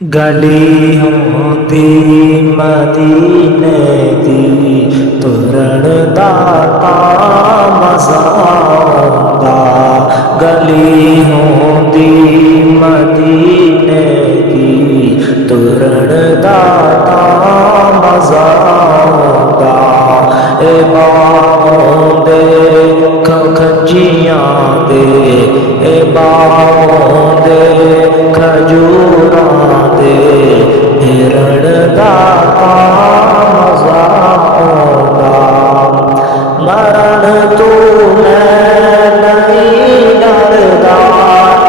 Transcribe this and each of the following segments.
गली होती मदीने दी तुरन दा मज़ा आउंदा। गली होती मदीने दी तुरन दा मज़ा आउंदा। ए बाहों दे खजियां दे, ए बाहों दे खजूरां दे हिरण दा मज़ा आउंदा। मरण तू मैं नहीं डरदा,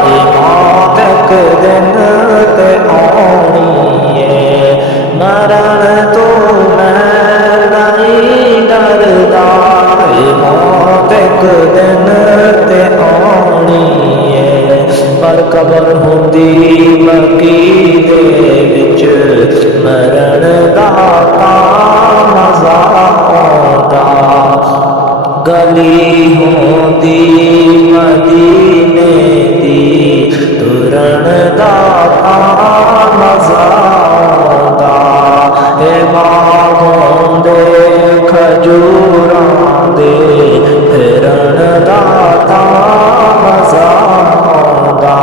ए मौत एक दिन ते आउणी है। मरण तू मैं नहीं डरदा, ए मौत एक दिन ते आउणी है। पर कबर होंदी बकी दे विच मरण दा मज़ा आउंदा। गली होंदी मदीने दी तुरन दा मज़ा आउंदा। ए बागों दे खजूरां दे हिरण दा मज़ा आउंदा।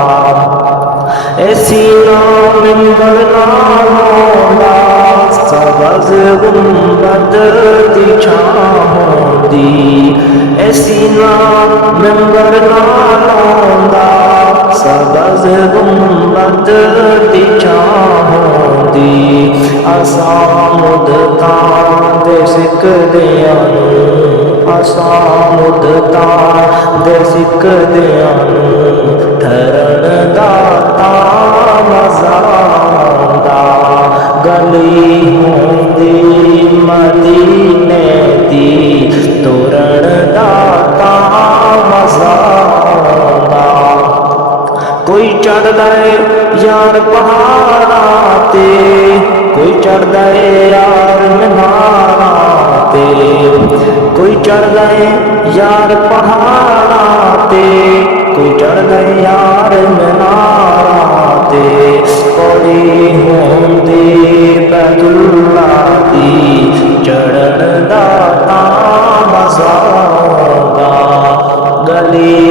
सीना मिंबर नाल होंदा, सबज़ गुंबद दी छां होंदी। सीना मिंबर नाल होंदा, सबज़ गुंबद दी छां होंदी। असां मुद्दतां दे सिकदियां नूं, असां मुद्दतां दे सिकदियां नूं ठहरन दा मज़ा आउंदा। गली होंदी मदीने दी तुरन दा मज़ा आउंदा। कोई चढ़दा है यार पहाड़ां ते, कोई चढ़दा है यार मीनारां ते। कोई चढ़दा है यार पहाड़ां ते, कोई चढ़दा है यार मीनारां ते। पौड़ी होंदी बैतुल्ला दी चढ़न दा मज़ा आउंदा। गली